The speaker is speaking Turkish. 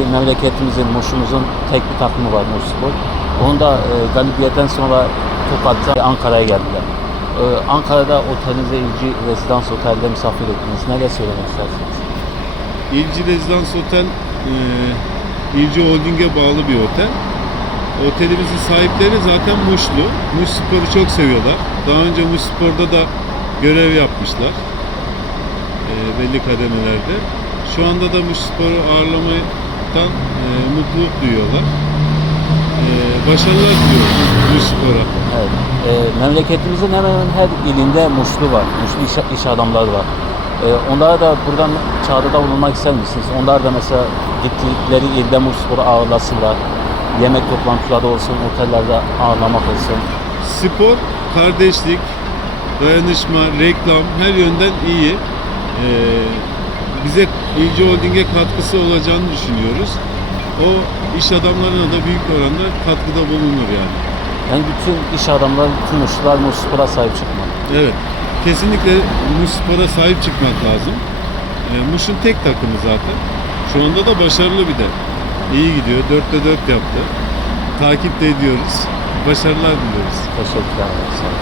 ki memleketimizin, Muş'umuzun tek bir takımı var Muş Spor. Onu da e, galibiyetten sonra Tokat'ta Ankara'ya geldiler. E, Ankara'da otelinize ilgi rezidans otelde misafir ettiniz. Neler söylemek istersiniz? İlci Rezidans Otel e, İlci Holding'e bağlı bir otel. Otelimizin sahipleri zaten Muşlu. Muş Spor'u çok seviyorlar. Daha önce Muş Spor'da da görev yapmışlar. E, belli kademelerde. Şu anda da Muş Spor'u ağırlamaktan e, mutluluk duyuyorlar. E, başarılar diliyoruz Muş Spor'a. Evet. E, memleketimizin hemen hemen her ilinde Muşlu var. Muşlu iş, iş adamları var. E, onlara da buradan çağrıda bulunmak ister misiniz? Onlar da mesela gittikleri ilde Muş Spor'u ağırlasınlar. Yemek toplantıları olsun, otellerde ağırlamak olsun. Spor, kardeşlik, dayanışma, reklam her yönden iyi. Ee, bize İlci Holding'e katkısı olacağını düşünüyoruz. O iş adamlarına da büyük oranda katkıda bulunur yani. Yani bütün iş adamları, bütün Muşlular Muş Spor'a sahip çıkmalı. Evet. Kesinlikle Muş Spor'a sahip çıkmak lazım. Ee, Muş'un tek takımı zaten. Şu anda da başarılı bir de. İyi gidiyor. Dörtte dört yaptı. Takip de ediyoruz. Başarılar diliyoruz. Teşekkürler. Sağ olun.